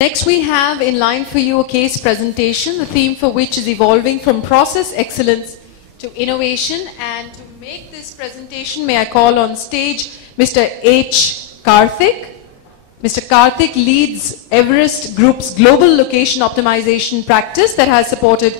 Next we have in line for you a case presentation, the theme for which is evolving from process excellence to innovation. And to make this presentation, may I call on stage Mr. H. Karthik. Mr. Karthik leads Everest Group's global location optimization practice that has supported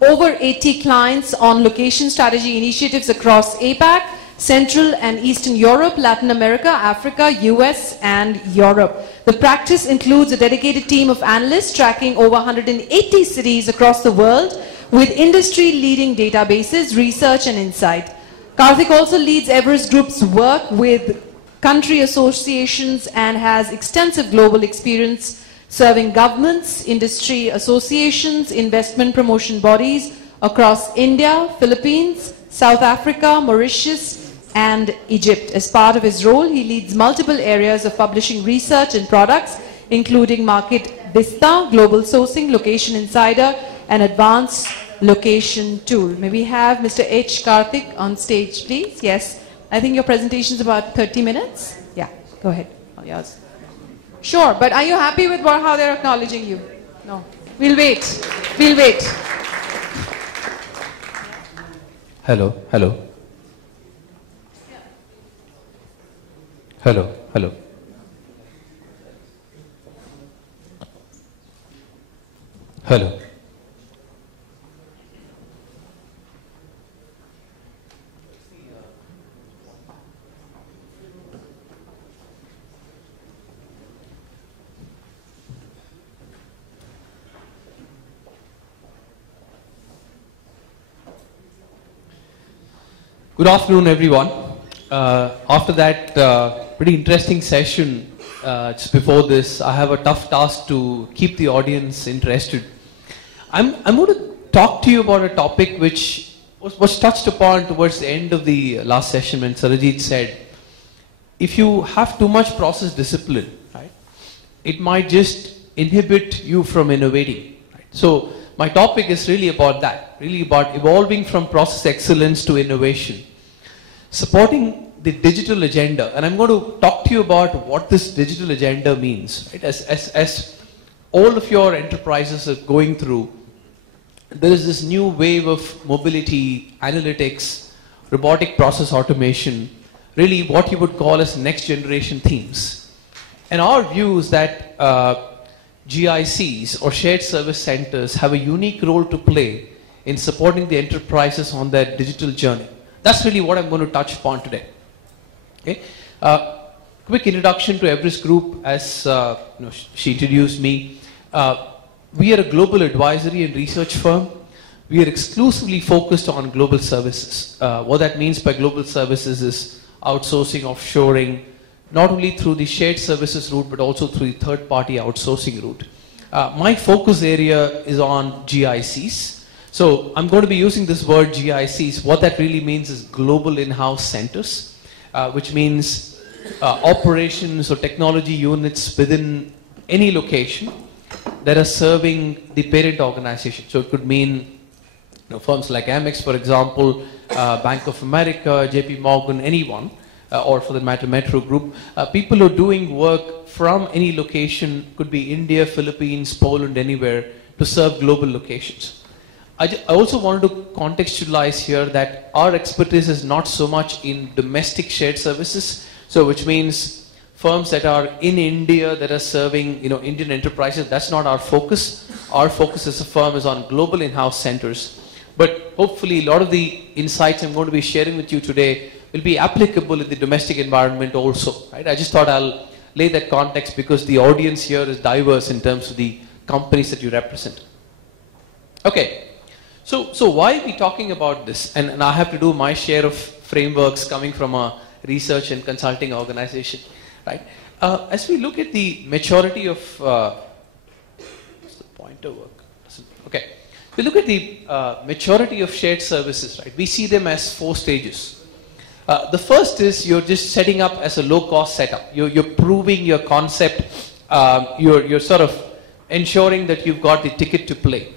over 80 clients on location strategy initiatives across APAC, Central and Eastern Europe, Latin America, Africa, US and Europe. The practice includes a dedicated team of analysts tracking over 180 cities across the world with industry-leading databases, research and insight. Karthik also leads Everest Group's work with country associations and has extensive global experience serving governments, industry associations, investment promotion bodies across India, Philippines, South Africa, Mauritius, and Egypt. As part of his role, he leads multiple areas of publishing research and products, including Market Vista, Global Sourcing, Location Insider, and Advanced Location Tool. May we have Mr. H. Karthik on stage, please? Yes. I think your presentation is about 30 minutes. Yeah, go ahead. All yours. Sure, but are you happy with how they're acknowledging you? No. We'll wait. We'll wait. Hello, hello. Hello, hello. Hello. Good afternoon, everyone. After that pretty interesting session just before this, I have a tough task to keep the audience interested. I'm going to talk to you about a topic which was touched upon towards the end of the last session when Sarajit said, if you have too much process discipline, right, it might just inhibit you from innovating. Right? So my topic is really about that, really about evolving from process excellence to innovation, supporting the digital agenda. And I'm going to talk to you about what this digital agenda means. Right? As all of your enterprises are going through, there is this new wave of mobility, analytics, robotic process automation, really what you would call as next generation themes. And our view is that GICs or shared service centers have a unique role to play in supporting the enterprises on their digital journey. That's really what I'm going to touch upon today. Okay. Quick introduction to Everest Group. As she introduced me. We are a global advisory and research firm. We are exclusively focused on global services. What that means by global services is outsourcing, offshoring, not only through the shared services route, but also through the third-party outsourcing route. My focus area is on GICs. So I'm going to be using this word GICs. What that really means is global in-house centers, which means operations or technology units within any location that are serving the parent organization. So it could mean firms like Amex, for example, Bank of America, JP Morgan, anyone, or for the matter Metro Group. People who are doing work from any location, could be India, Philippines, Poland, anywhere, to serve global locations. I also wanted to contextualize here that our expertise is not so much in domestic shared services, so which means firms that are in India that are serving Indian enterprises. That's not our focus. Our focus as a firm is on global in-house centers. But hopefully a lot of the insights I'm going to be sharing with you today will be applicable in the domestic environment also. Right? I just thought I'll lay that context because the audience here is diverse in terms of the companies that you represent. Okay. So why are we talking about this? And I have to do my share of frameworks coming from a research and consulting organization, right? As we look at the maturity of, what's the pointer work? Okay. We look at the maturity of shared services, right? We see them as 4 stages. The first is you're just setting up as a low-cost setup. You're proving your concept. You're sort of ensuring that you've got the ticket to play.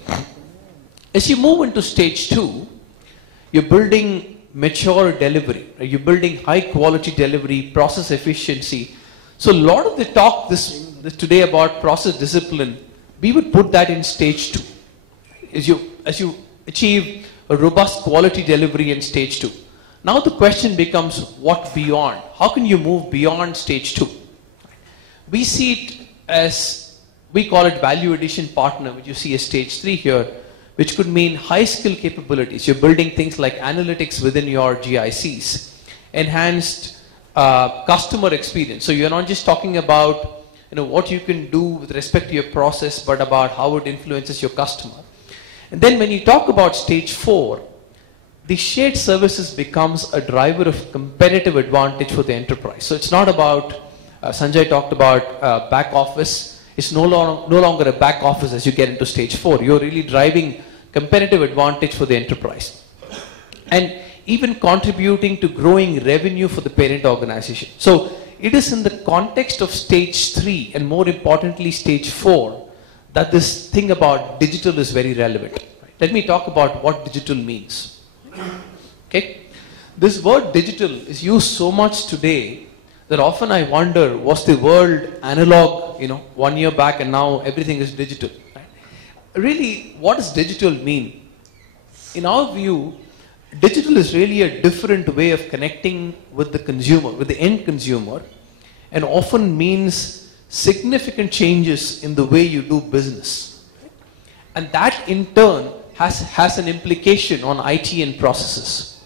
As you move into stage 2, you're building mature delivery. Right? You're building high quality delivery, process efficiency. So a lot of the talk this today about process discipline, we would put that in stage 2. As you achieve a robust quality delivery in stage 2. Now the question becomes, what beyond? How can you move beyond stage 2? We see it as, we call it value addition partner, which you see as stage 3 here, which could mean high skill capabilities. You're building things like analytics within your GICs, enhanced customer experience. So you're not just talking about what you can do with respect to your process, but about how it influences your customer. And then when you talk about stage 4, the shared services becomes a driver of competitive advantage for the enterprise. So it's not about, Sanjay talked about back office. It's no longer a back office as you get into stage 4. You're really driving competitive advantage for the enterprise. And even contributing to growing revenue for the parent organization. So it is in the context of stage 3 and more importantly stage 4 that this thing about digital is very relevant. Let me talk about what digital means. Okay, this word digital is used so much today that often I wonder, was the world analog 1 year back and now everything is digital? Right? Really, what does digital mean? In our view, digital is really a different way of connecting with the consumer, with the end consumer, and often means significant changes in the way you do business. And that in turn has an implication on IT and processes.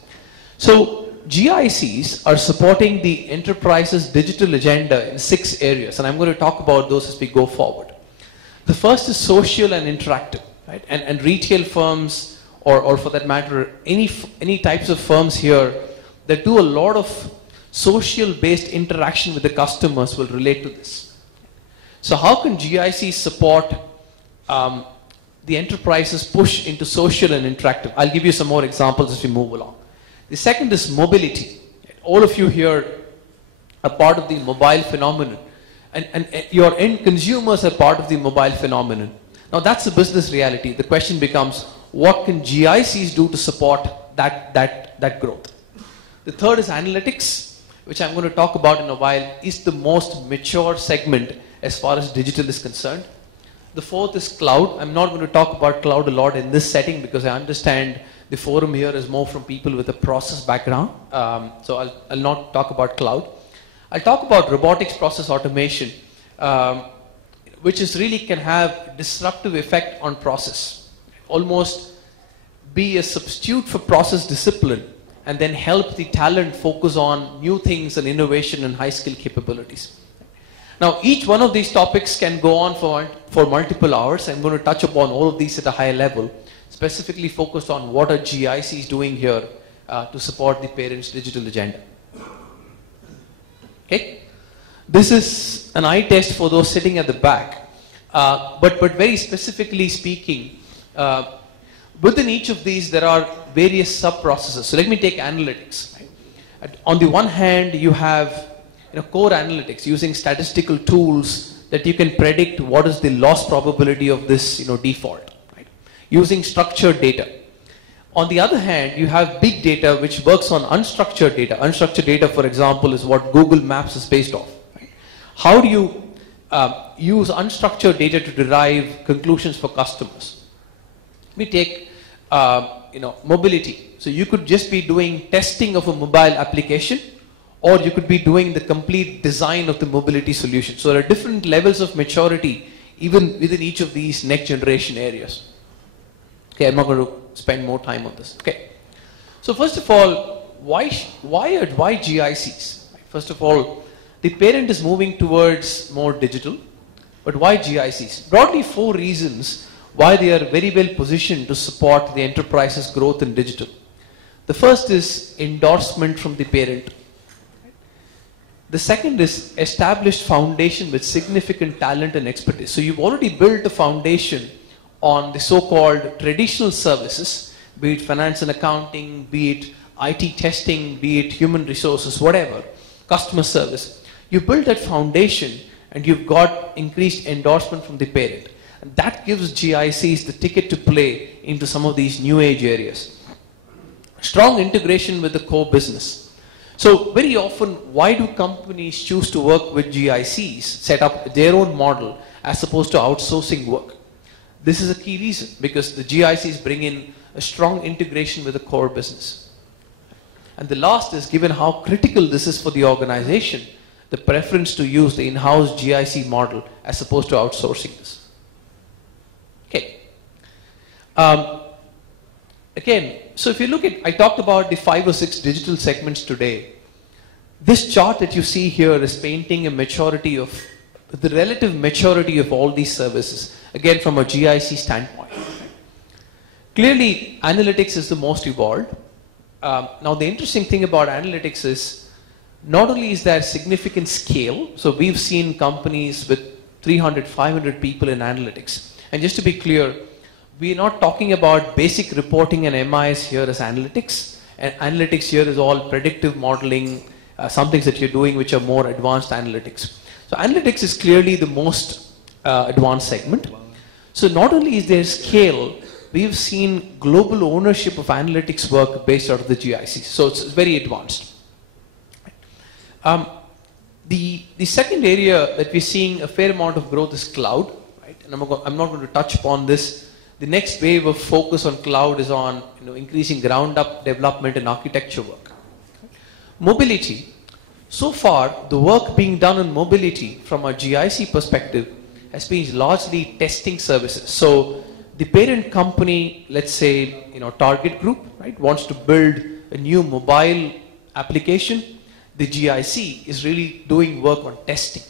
So GICs are supporting the enterprise's digital agenda in 6 areas, and I'm going to talk about those as we go forward. The first is social and interactive, right? And retail firms, or for that matter, any types of firms here that do a lot of social-based interaction with the customers will relate to this. So how can GICs support the enterprise's push into social and interactive? I'll give you some more examples as we move along. The second is mobility. All of you here are part of the mobile phenomenon, and your end consumers are part of the mobile phenomenon. Now that's a business reality. The question becomes, what can GICs do to support that growth? The third is analytics, which I'm going to talk about in a while, is the most mature segment as far as digital is concerned. The fourth is cloud. I'm not going to talk about cloud a lot in this setting because I understand the forum here is more from people with a process background. So I'll not talk about cloud. I'll talk about robotics process automation, which is really can have disruptive effect on process. Almost be a substitute for process discipline and then help the talent focus on new things and innovation and high skill capabilities. Now, each one of these topics can go on for multiple hours. I'm going to touch upon all of these at a high level, specifically focused on what are GICs doing here to support the parents' digital agenda. Okay, this is an eye test for those sitting at the back, but very specifically speaking, within each of these there are various sub-processes. So let me take analytics. Right? On the one hand, you have core analytics using statistical tools that you can predict what is the loss probability of this default, right? Using structured data. On the other hand, you have big data which works on unstructured data. Unstructured data, for example, is what Google Maps is based off. Right? How do you use unstructured data to derive conclusions for customers? We take mobility. So you could just be doing testing of a mobile application, or you could be doing the complete design of the mobility solution. So there are different levels of maturity even within each of these next generation areas. Okay, I'm not going to spend more time on this. Okay. So first of all, why GICs? First of all, the parent is moving towards more digital, but why GICs? Broadly 4 reasons why they are very well positioned to support the enterprise's growth in digital. The first is endorsement from the parent. The second is established foundation with significant talent and expertise. So you've already built a foundation on the so-called traditional services, be it finance and accounting, be it IT testing, be it human resources, whatever, customer service. You built that foundation and you've got increased endorsement from the parent. And that gives GICs the ticket to play into some of these new age areas. Strong integration with the core business. So very often, why do companies choose to work with GICs, set up their own model as opposed to outsourcing work? This is a key reason, because the GICs bring in a strong integration with the core business. And the last is, given how critical this is for the organization, the preference to use the in-house GIC model as opposed to outsourcing this. Okay. Again, so if you look at, I talked about the 5 or 6 digital segments today. This chart that you see here is painting a maturity of, the relative maturity of all these services, again from a GIC standpoint. Clearly, analytics is the most evolved. Now the interesting thing about analytics is, not only is there significant scale, so we've seen companies with 300, 500 people in analytics. And just to be clear, we're not talking about basic reporting and MIs here as analytics. And analytics here is all predictive modeling, some things that you're doing which are more advanced analytics. So analytics is clearly the most advanced segment. So not only is there scale, we've seen global ownership of analytics work based out of the GICs. So it's very advanced. The second area that we're seeing a fair amount of growth is cloud. Right? And I'm not going to touch upon this. The next wave of focus on cloud is on increasing ground-up development and architecture work. Mobility. So far, the work being done on mobility from a GIC perspective has been largely testing services. So the parent company, let's say, target group, right, wants to build a new mobile application. The GIC is really doing work on testing.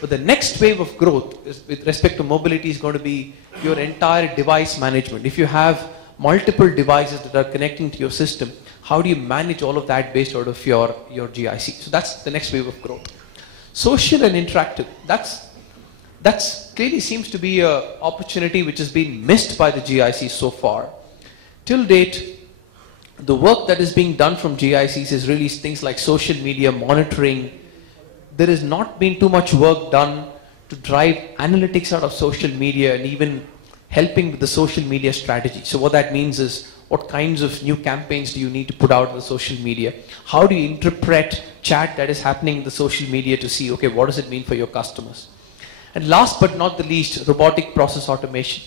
But the next wave of growth is, with respect to mobility, is going to be your entire device management. If you have multiple devices that are connecting to your system, how do you manage all of that based out of your GIC? So that's the next wave of growth. Social and interactive. That's clearly seems to be an opportunity which has been missed by the GICs so far. Till date, the work that is being done from GICs is really things like social media monitoring. There has not been too much work done to drive analytics out of social media and even helping with the social media strategy. So what that means is, what kinds of new campaigns do you need to put out on the social media? How do you interpret chat that is happening in the social media to see, okay, what does it mean for your customers? And last but not the least, robotic process automation.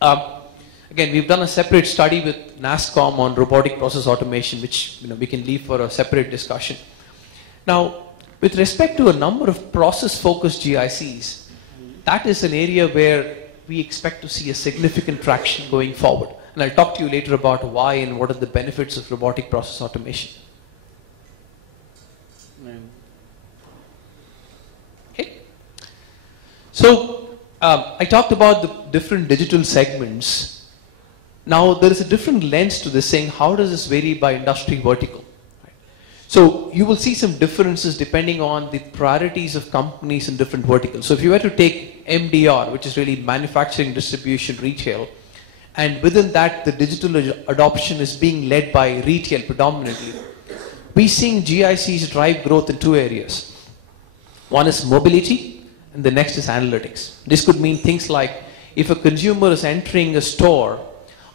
Again, we've done a separate study with NASSCOM on robotic process automation, which we can leave for a separate discussion. Now, with respect to a number of process-focused GICs, that is an area where we expect to see a significant traction going forward. And I'll talk to you later about why and what are the benefits of robotic process automation. Okay. So, I talked about the different digital segments. Now, there is a different lens to this, saying how does this vary by industry vertical? So you will see some differences depending on the priorities of companies in different verticals. So if you were to take MDR, which is really manufacturing, distribution, retail, and within that the digital adoption is being led by retail predominantly, we're seeing GICs drive growth in 2 areas. One is mobility and the next is analytics. This could mean things like, if a consumer is entering a store,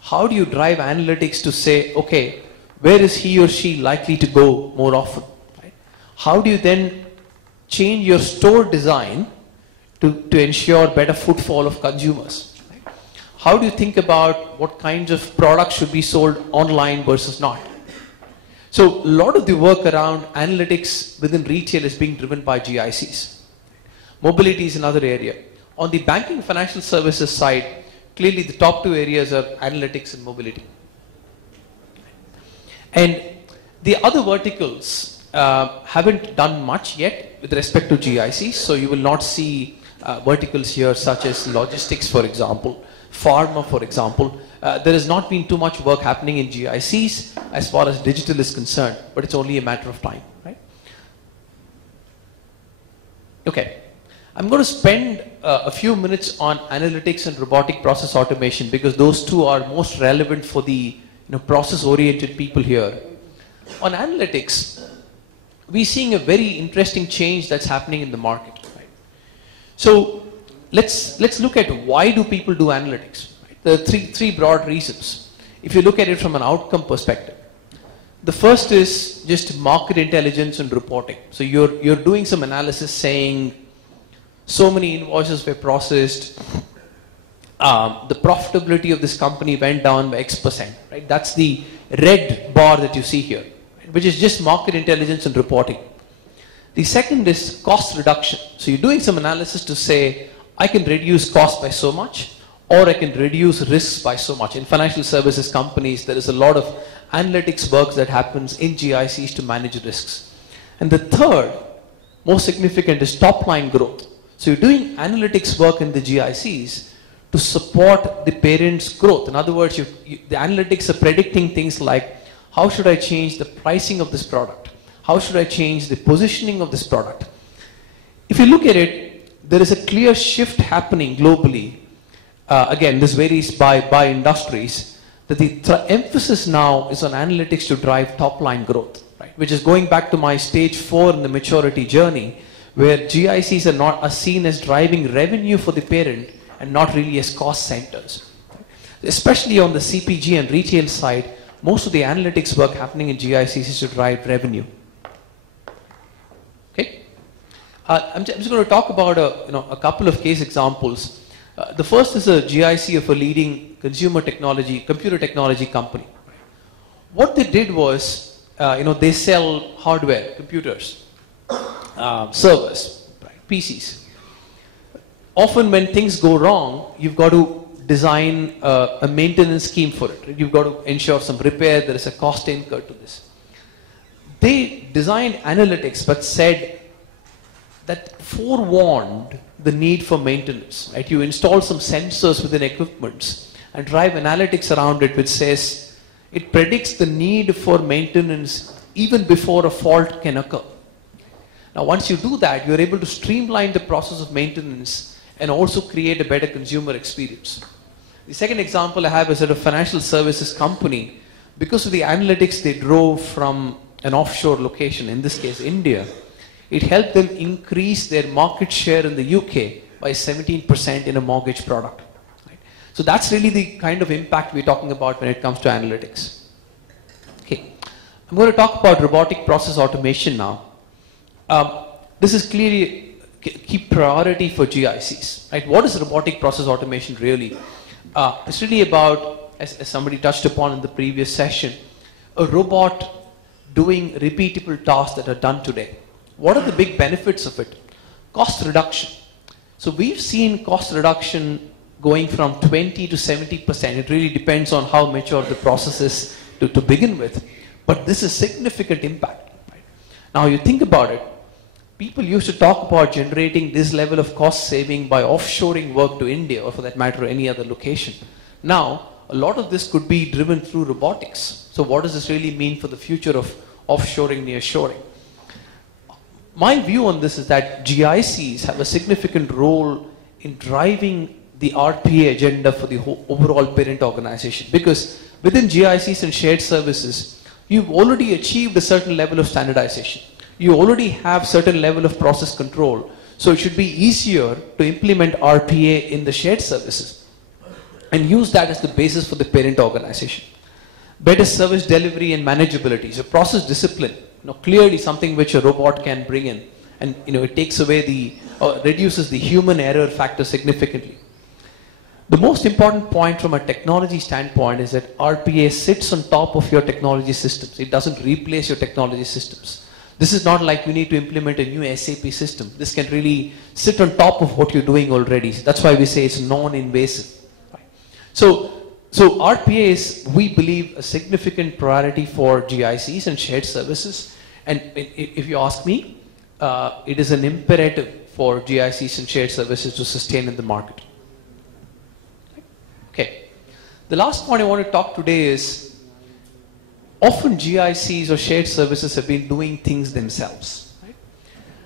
how do you drive analytics to say, okay, where is he or she likely to go more often? Right? How do you then change your store design to ensure better footfall of consumers? Right? How do you think about what kinds of products should be sold online versus not? So a lot of the work around analytics within retail is being driven by GICs. Mobility is another area. On the banking financial services side, clearly the top 2 areas are analytics and mobility. And the other verticals haven't done much yet with respect to GICs, so you will not see verticals here such as logistics, for example, pharma, for example. There has not been too much work happening in GICs as far as digital is concerned, but it's only a matter of time, right? Okay, I'm going to spend a few minutes on analytics and robotic process automation because those 2 are most relevant for the process-oriented people here. On analytics, we're seeing a very interesting change that's happening in the market. Right? So let's look at why do people do analytics. Right? There are three broad reasons. If you look at it from an outcome perspective, The first is just market intelligence and reporting. So you're doing some analysis saying so many invoices were processed, the profitability of this company went down by X%, right? That's the red bar that you see here, right? Which is just market intelligence and reporting. The second is cost reduction. So you're doing some analysis to say, I can reduce cost by so much, or I can reduce risks by so much. In financial services companies, there is a lot of analytics work that happens in GICs to manage risks. And the third, most significant, is top line growth. So you're doing analytics work in the GICs to support the parent's growth. In other words, the analytics are predicting things like, how should I change the pricing of this product? How should I change the positioning of this product? If you look at it, there is a clear shift happening globally. Again, this varies by industries, that the emphasis now is on analytics to drive top line growth, right? Which is going back to my stage 4 in the maturity journey, where GICs are seen as driving revenue for the parent and not really as cost centers. Especially on the CPG and retail side, most of the analytics work happening in GICs is to drive revenue. Okay, I'm just going to talk about a couple of case examples. The first is a GIC of a leading consumer technology, computer technology company. What they did was, they sell hardware, computers, servers, right, PCs. Often when things go wrong, you've got to design a maintenance scheme for it. Right? You've got to ensure some repair, there is a cost incurred to this. They designed analytics but said that forewarned the need for maintenance. Right? You install some sensors within equipments and drive analytics around it, which says it predicts the need for maintenance even before a fault can occur. Now once you do that, you're able to streamline the process of maintenance and also create a better consumer experience. The second example I have is at a financial services company. Because of the analytics they drove from an offshore location, in this case India, it helped them increase their market share in the UK by 17% in a mortgage product. Right? So that's really the kind of impact we're talking about when it comes to analytics. Okay, I'm going to talk about robotic process automation now. This is clearly a key priority for GICs. Right? What is robotic process automation really? It's really about, as somebody touched upon in the previous session, a robot doing repeatable tasks that are done today. What are the big benefits of it? Cost reduction. So we've seen cost reduction going from 20 to 70%. It really depends on how mature the process is to begin with. But this is significant impact. Right? Now you think about it, people used to talk about generating this level of cost saving by offshoring work to India, or for that matter any other location. Now a lot of this could be driven through robotics. So what does this really mean for the future of offshoring, nearshoring? My view on this is that GICs have a significant role in driving the RPA agenda for the overall parent organization. Because within GICs and shared services, you've already achieved a certain level of standardization. You already have certain level of process control. So it should be easier to implement RPA in the shared services and use that as the basis for the parent organization. Better service delivery and manageability. So process discipline. Clearly something which a robot can bring in, and it takes away reduces the human error factor significantly. The most important point from a technology standpoint is that RPA sits on top of your technology systems. It doesn't replace your technology systems. This is not like you need to implement a new SAP system. This can really sit on top of what you're doing already. That's why we say it's non-invasive. Right? So RPA is, we believe, a significant priority for GICs and shared services. And if you ask me, it is an imperative for GICs and shared services to sustain in the market. Okay. The last point I want to talk today is, often GICs or shared services have been doing things themselves. Right?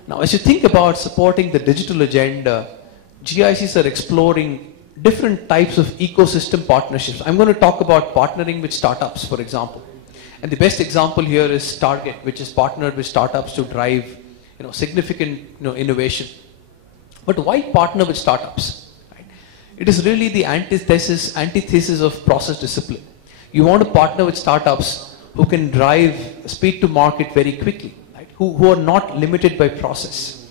Now, as you think about supporting the digital agenda, GICs are exploring different types of ecosystem partnerships. I'm going to talk about partnering with startups, for example. And the best example here is Target, which is partnered with startups to drive significant innovation. But why partner with startups? Right? It is really the antithesis of process discipline. You want to partner with startups who can drive speed to market very quickly, right? Who are not limited by process.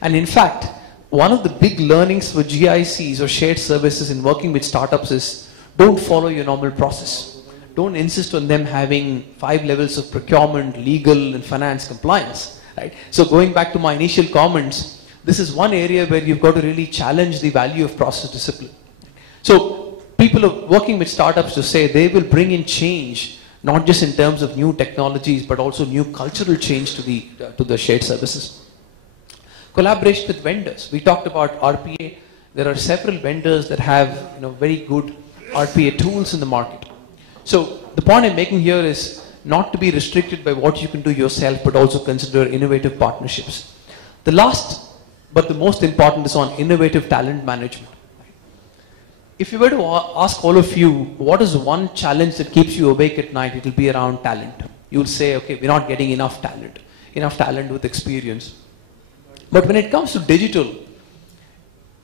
And in fact, one of the big learnings for GICs or shared services in working with startups is don't follow your normal process. Don't insist on them having 5 levels of procurement, legal and finance compliance, right? So going back to my initial comments, this is one area where you've got to really challenge the value of process discipline. So people are working with startups to say they will bring in change, not just in terms of new technologies, but also new cultural change to the shared services. Collaboration with vendors. We talked about RPA. There are several vendors that have very good RPA tools in the market. So the point I'm making here is not to be restricted by what you can do yourself, but also consider innovative partnerships. The last, but the most important, is on innovative talent management. If you were to ask all of you, what is one challenge that keeps you awake at night, it will be around talent. You'll say, okay, we're not getting enough talent with experience. But when it comes to digital,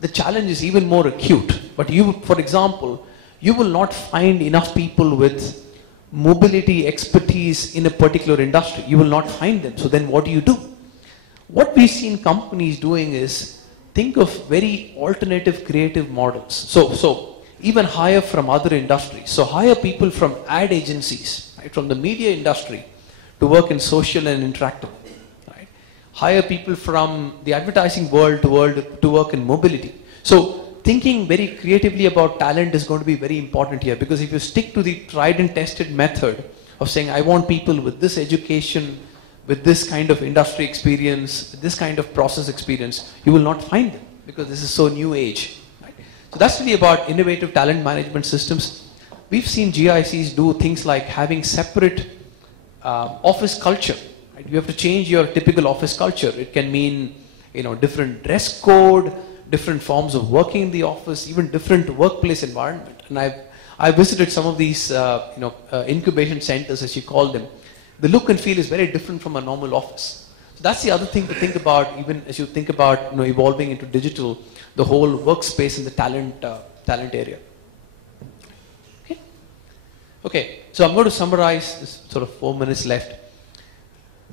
the challenge is even more acute. But you, for example, you will not find enough people with mobility expertise in a particular industry. You will not find them. So then what do? What we've seen companies doing is think of very alternative creative models. So even hire from other industries. So hire people from ad agencies, right, from the media industry to work in social and interactive. Right? Hire people from the advertising world to work in mobility. So thinking very creatively about talent is going to be very important here, because if you stick to the tried and tested method of saying, I want people with this education, with this kind of industry experience, with this kind of process experience, you will not find them, because this is so new age. Right? So that's really about innovative talent management systems. We've seen GICs do things like having separate office culture. Right? You have to change your typical office culture. It can mean different dress code, different forms of working in the office, even different workplace environment. And I visited some of these incubation centers, as you call them. The look and feel is very different from a normal office. So that's the other thing to think about, even as you think about evolving into digital, the whole workspace and the talent area. Okay, so I'm going to summarize this sort of 4 minutes left.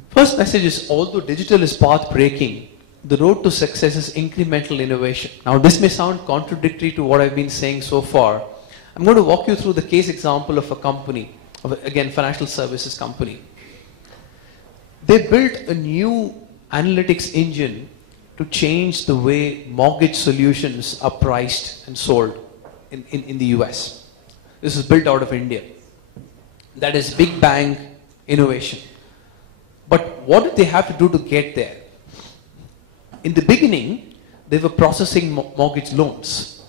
First message is, although digital is path breaking, the road to success is incremental innovation. Now this may sound contradictory to what I've been saying so far. I'm going to walk you through the case example of a company, again, financial services company. They built a new analytics engine to change the way mortgage solutions are priced and sold in the US. This is built out of India. That is big bang innovation. But what did they have to do to get there? In the beginning, they were processing mortgage loans.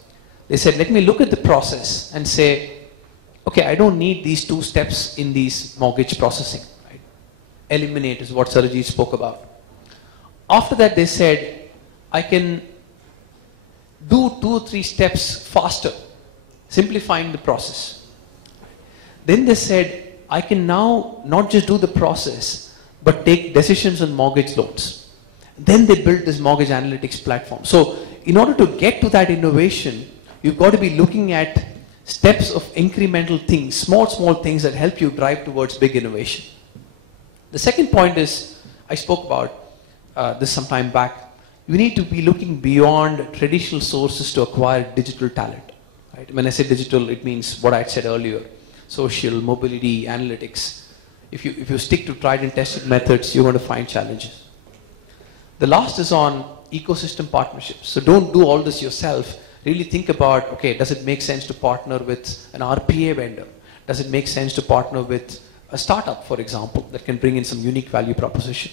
They said, let me look at the process and say, okay, I don't need these 2 steps in these mortgage processing. Right? Eliminate is what Sarojit spoke about. After that, they said, I can do 2 or 3 steps faster, simplifying the process. Then they said, I can now not just do the process, but take decisions on mortgage loans. Then they built this mortgage analytics platform. So in order to get to that innovation, you've got to be looking at steps of incremental things, small things that help you drive towards big innovation. The second point is, I spoke about this some time back, you need to be looking beyond traditional sources to acquire digital talent. Right? When I say digital, it means what I said earlier, social, mobility, analytics. If you stick to tried and tested methods, you're going to find challenges. The last is on ecosystem partnerships. So don't do all this yourself. Really think about, okay, does it make sense to partner with an RPA vendor? Does it make sense to partner with a startup, for example, that can bring in some unique value proposition?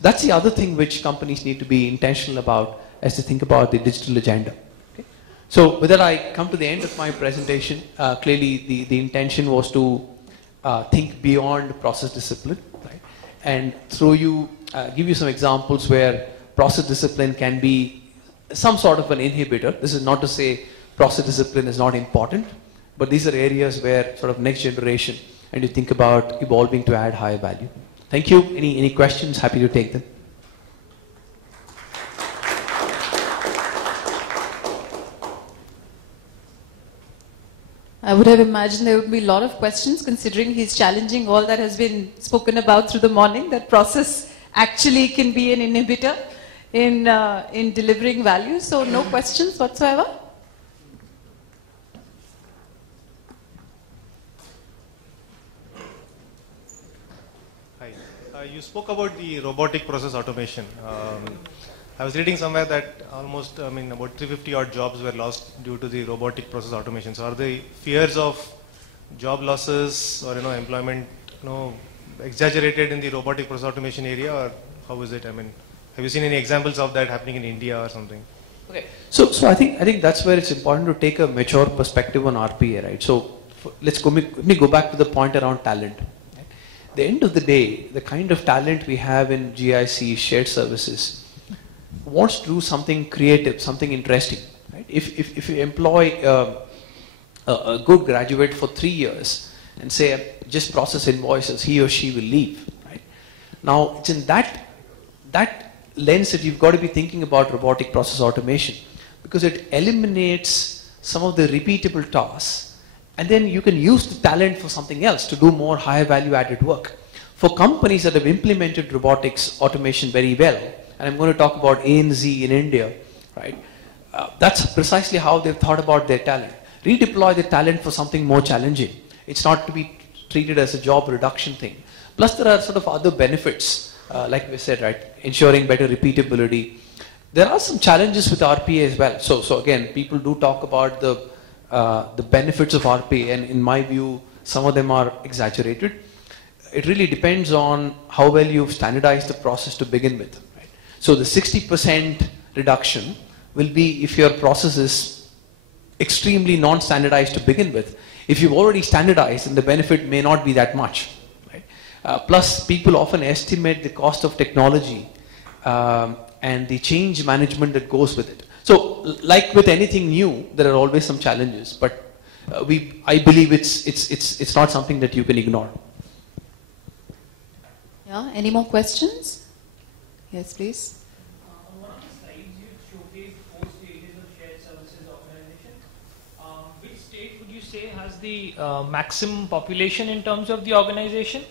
That's the other thing which companies need to be intentional about as they think about the digital agenda. Okay? So with that, I come to the end of my presentation. Clearly, the intention was to think beyond process discipline, right? And give you some examples where process discipline can be some sort of an inhibitor. This is not to say process discipline is not important, but these are areas where sort of next generation and you think about evolving to add higher value. Thank you. Any questions? Happy to take them. I would have imagined there would be a lot of questions considering he's challenging all that has been spoken about through the morning, that process actually can be an inhibitor in delivering value. So no questions whatsoever. Hi. You spoke about the robotic process automation. I was reading somewhere that almost, about 350 odd jobs were lost due to the robotic process automation. So are the fears of job losses or, employment, exaggerated in the robotic process automation area, or how is it? Have you seen any examples of that happening in India or something? Okay. So I think that's where it's important to take a mature perspective on RPA, right? So let me go back to the point around talent. Right? At the end of the day, the kind of talent we have in GIC, shared services, wants to do something creative, something interesting. Right? If you employ a good graduate for 3 years and say just process invoices, he or she will leave. Right? Now it's in that lens that you've got to be thinking about robotic process automation, because it eliminates some of the repeatable tasks, and then you can use the talent for something else to do more higher value added work. For companies that have implemented robotics automation very well, and I'm going to talk about ANZ in India, right? That's precisely how they've thought about their talent. Redeploy the talent for something more challenging. It's not to be treated as a job reduction thing. Plus there are sort of other benefits, like we said, right? Ensuring better repeatability. There are some challenges with RPA as well. So again, people do talk about the benefits of RPA, and in my view, some of them are exaggerated. It really depends on how well you've standardized the process to begin with. So the 60% reduction will be if your process is extremely non-standardized to begin with. If you've already standardized, then the benefit may not be that much. Right? Plus, people often estimate the cost of technology and the change management that goes with it. So, like with anything new, there are always some challenges, but I believe it's not something that you can ignore. Yeah. Any more questions? Yes, please. On one of the slides, you showcased 4 stages of shared services organization. Which state would you say has the maximum population in terms of the organization?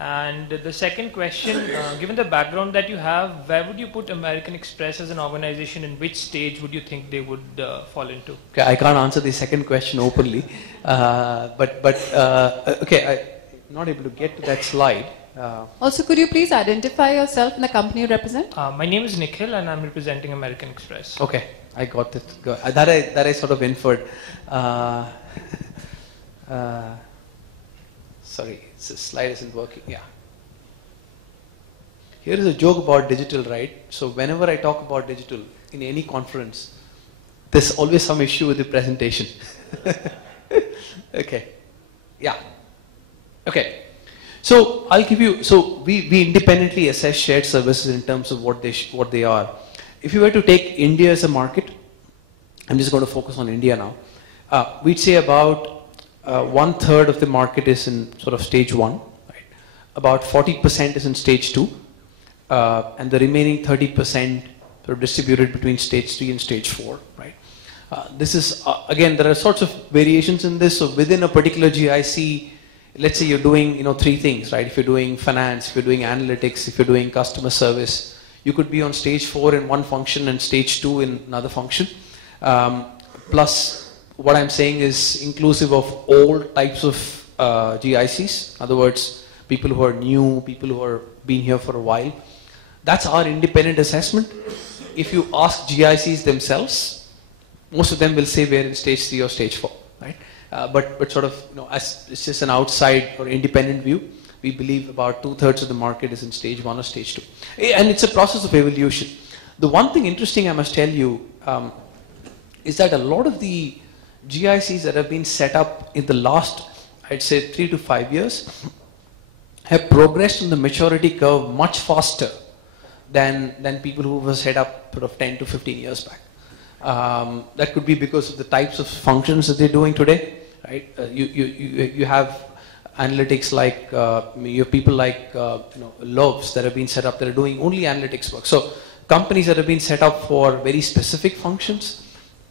And the second question, given the background that you have, where would you put American Express as an organization? In which stage would you think they would fall into? Okay, I can't answer the second question openly, okay, I'm not able to get to that slide. Also, could you please identify yourself and the company you represent? My name is Nikhil and I'm representing American Express. Okay, I got it. That I sort of inferred. Sorry, the slide isn't working. Yeah. Here is a joke about digital, right? So whenever I talk about digital in any conference, there's always some issue with the presentation. Okay. Yeah. Okay. So I'll give you, we independently assess shared services in terms of what they are. If you were to take India as a market, I'm just going to focus on India now. We'd say about 1/3 of the market is in sort of stage 1, right? About 40% is in stage 2, and the remaining 30% are distributed between stage 3 and stage 4, right? This is, again, there are sorts of variations in this. So within a particular GIC, let's say you're doing 3 things, right? If you're doing finance, if you're doing analytics, if you're doing customer service, you could be on stage 4 in one function and stage 2 in another function. Plus, what I'm saying is inclusive of all types of GICs. In other words, people who are new, people who are been here for a while. That's our independent assessment. If you ask GICs themselves, most of them will say we're in stage 3 or stage 4, right? But sort of, as it's just an outside or independent view, we believe about 2/3 of the market is in stage 1 or stage 2. And it's a process of evolution. The one thing interesting I must tell you is that a lot of the GICs that have been set up in the last, I'd say 3 to 5 years, have progressed on the maturity curve much faster than people who were set up sort of 10 to 15 years back. That could be because of the types of functions that they're doing today, right? You have analytics like, you have people like Loves that have been set up that are doing only analytics work. So companies that have been set up for very specific functions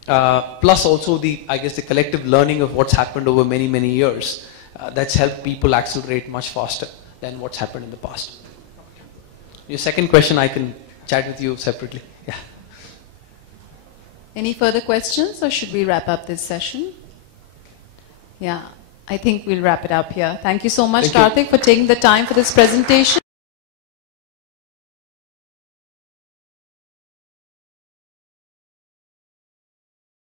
plus also I guess the collective learning of what's happened over many, many years, that's helped people accelerate much faster than what's happened in the past. Your second question, I can chat with you separately. Yeah. Any further questions, or should we wrap up this session? Yeah, I think we'll wrap it up here. Thank you so much, Thank you. Karthik, for taking the time for this presentation.